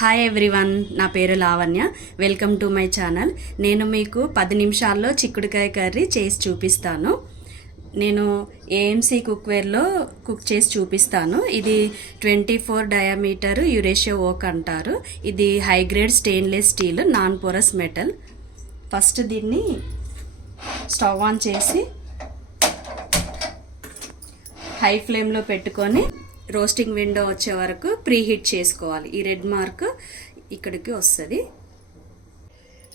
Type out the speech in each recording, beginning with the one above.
Hi everyone, నా పేరు Lavanya. Welcome to my channel. నేను మీకు 10 నిమిషాల్లో చిక్కుడుకాయ కర్రీ చేసి చూపిస్తాను. నేను ఏఎంసీ కుక్వేర్లో కుక్ చేసి చూపిస్తాను. ఇది 24 డయామీటర్ యురేషియా ఓక్ అంటారు. ఇది high grade stainless steel, non porous metal. First దీన్ని స్టవ్ ఆన్ చేసి హై ఫ్లేమ్లో పెట్టుకొని రోస్టింగ్ విండో వచ్చే వరకు ప్రీ హీట్ చేసుకోవాలి. ఈ రెడ్ మార్క్ ఇక్కడికి వస్తుంది.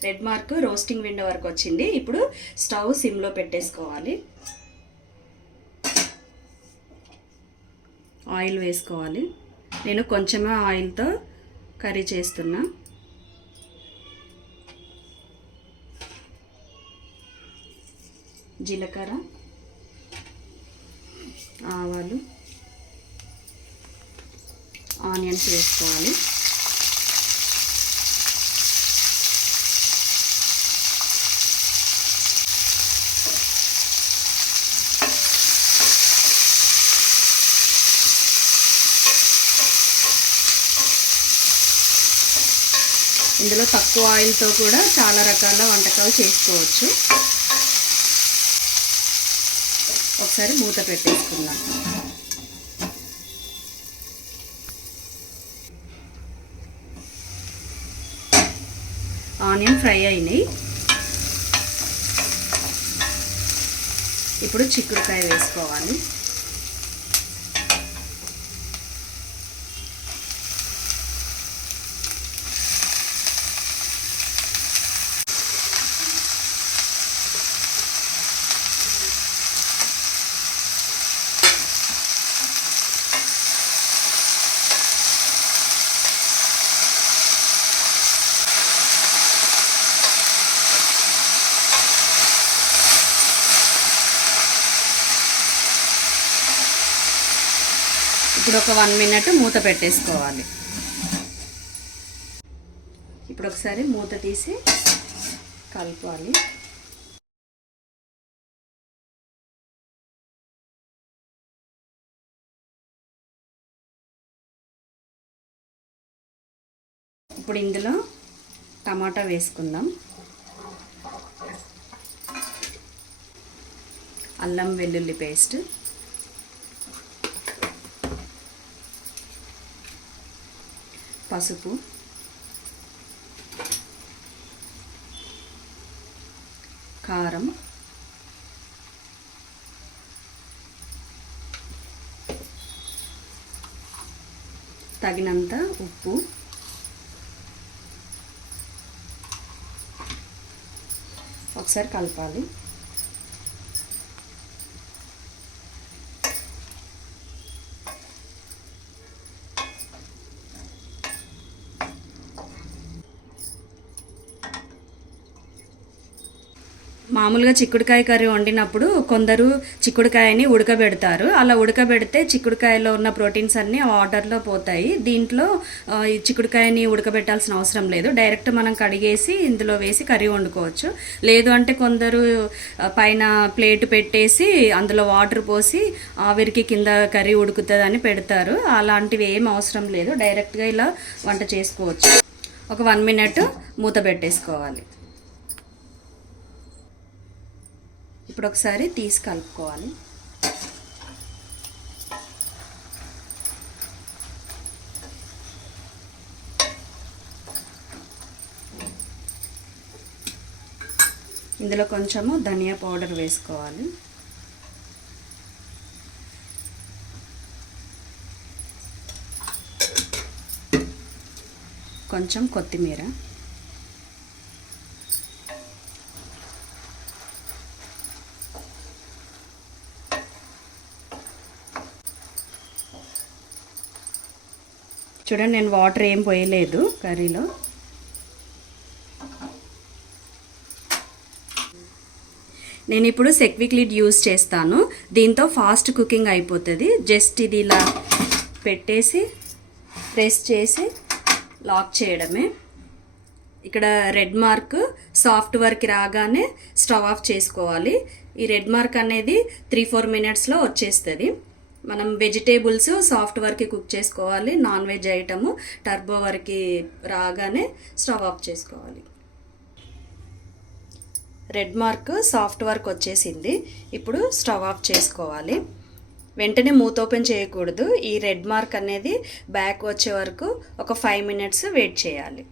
రెడ్ మార్క్ రోస్టింగ్ విండో వరకు వచ్చింది. ఇప్పుడు స్టవ్ సిమ్లో పెట్టేసుకోవాలి. ఆయిల్ వేసుకోవాలి. నేను కొంచెమే ఆయిల్తో కర్రీ చేస్తున్నా. జీలకర్ర, ఆవాలు, ఆనియన్స్ వేసుకోవాలి. ఇందులో తక్కువ ఆయిల్తో కూడా చాలా రకాల వంటకాలు చేసుకోవచ్చు. ఒకసారి మూత పెట్టేసుకుందాం. ఆనియన్ ఫ్రై అయినాయి. ఇప్పుడు చిక్కుడుకాయ వేసుకోవాలి. ఇప్పుడు ఒక 1 మినిట్ మూత పెట్టేసుకోవాలి. ఇప్పుడు ఒకసారి మూత తీసి కలపాలి. ఇప్పుడు ఇందులో టమాటా వేసుకుందాం. అల్లం వెల్లుల్లి పేస్ట్, పసుపు, కారం, తగినంత ఉప్పు, ఒకసారి కలపాలి. మామూలుగా చిక్కుడుకాయ కర్రీ వండినప్పుడు కొందరు చిక్కుడుకాయని ఉడకబెడతారు. అలా ఉడకబెడితే చిక్కుడుకాయలో ఉన్న ప్రోటీన్స్ అన్నీ వాటర్లో పోతాయి. దీంట్లో ఈ చిక్కుడుకాయని ఉడకబెట్టాల్సిన అవసరం లేదు. డైరెక్ట్ మనం కడిగేసి ఇందులో వేసి కర్రీ వండుకోవచ్చు. లేదు అంటే కొందరు పైన ప్లేట్ పెట్టేసి అందులో వాటర్ పోసి ఆవిరికి కింద కర్రీ ఉడుకుతుందని పెడతారు. అలాంటివి ఏం అవసరం లేదు. డైరెక్ట్గా ఇలా వంట చేసుకోవచ్చు. ఒక 1 మినిట్ మూత పెట్టేసుకోవాలి. ఇప్పుడు ఒకసారి తీసి కలుపుకోవాలి. ఇందులో కొంచెము ధనియా పౌడర్ వేసుకోవాలి. కొంచెం కొత్తిమీర, చూడండి నేను వాటర్ ఏం పోయలేదు కర్రీలో. నేను ఇప్పుడు సెక్విక్ లిడ్ యూజ్ చేస్తాను. దీంతో ఫాస్ట్ కుకింగ్ అయిపోతుంది. జస్ట్ ఇది ఇలా పెట్టేసి ప్రెస్ చేసి లాక్ చేయడమే. ఇక్కడ రెడ్ మార్క్ సాఫ్ట్ వర్క్ రాగానే స్టవ్ ఆఫ్ చేసుకోవాలి. ఈ రెడ్ మార్క్ అనేది 3-4 మినిట్స్లో వచ్చేస్తుంది. మనం వెజిటేబుల్స్ సాఫ్ట్ వరకు కుక్ చేసుకోవాలి. నాన్ వెజ్ ఐటము టర్బో వరకు రాగానే స్టవ్ ఆఫ్ చేసుకోవాలి. రెడ్ మార్క్ సాఫ్ట్ వర్క్ వచ్చేసింది. ఇప్పుడు స్టవ్ ఆఫ్ చేసుకోవాలి. వెంటనే మూత ఓపెన్ చేయకూడదు. ఈ రెడ్ మార్క్ అనేది బ్యాక్ వచ్చే వరకు ఒక 5 మినిట్స్ వెయిట్ చేయాలి.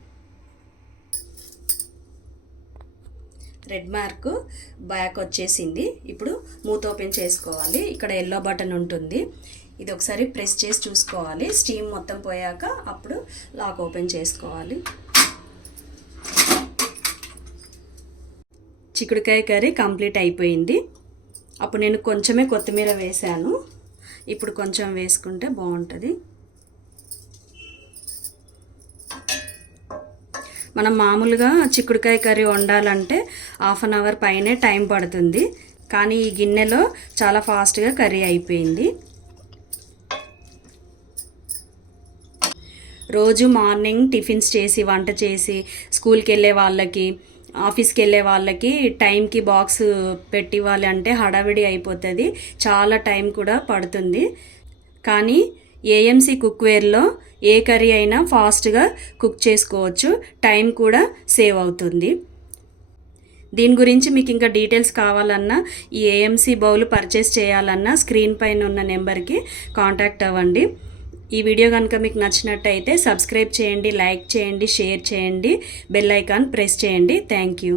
రెడ్ మార్క్ బ్యాక్ వచ్చేసింది. ఇప్పుడు మూత ఓపెన్ చేసుకోవాలి. ఇక్కడ ఎల్లో బటన్ ఉంటుంది, ఇది ఒకసారి ప్రెస్ చేసి చూసుకోవాలి. స్టీమ్ మొత్తం పోయాక అప్పుడు లాక్ ఓపెన్ చేసుకోవాలి. చిక్కుడుకాయ కర్రీ కంప్లీట్ అయిపోయింది. అప్పుడు నేను కొంచెమే కొత్తిమీర వేసాను, ఇప్పుడు కొంచెం వేసుకుంటే బాగుంటుంది. మనం మామూలుగా చిక్కుడుకాయ కర్రీ వండాలంటే 1/2 అవర్ పైనే టైం పడుతుంది, కానీ ఈ గిన్నెలో చాలా ఫాస్ట్గా కర్రీ అయిపోయింది. రోజు మార్నింగ్ టిఫిన్స్ చేసి వంట చేసి స్కూల్కి వెళ్ళే వాళ్ళకి, ఆఫీస్కి వెళ్ళే వాళ్ళకి టైంకి బాక్స్ పెట్టివ్వాలి అంటే హడావిడి అయిపోతుంది, చాలా టైం కూడా పడుతుంది. కానీ ఏఎంసీ కుక్వేర్లో ఏ కర్రీ అయినా ఫాస్ట్గా కుక్ చేసుకోవచ్చు, టైం కూడా సేవ్ అవుతుంది. దీని గురించి మీకు ఇంకా డీటెయిల్స్ కావాలన్నా, ఈ ఏఎంసీ బౌల్ పర్చేస్ చేయాలన్నా స్క్రీన్ పైన ఉన్న నెంబర్కి కాంటాక్ట్ అవ్వండి. ఈ వీడియో కనుక మీకు నచ్చినట్టయితే సబ్స్క్రైబ్ చేయండి, లైక్ చేయండి, షేర్ చేయండి, బెల్ ఐకాన్ ప్రెస్ చేయండి. Thank you.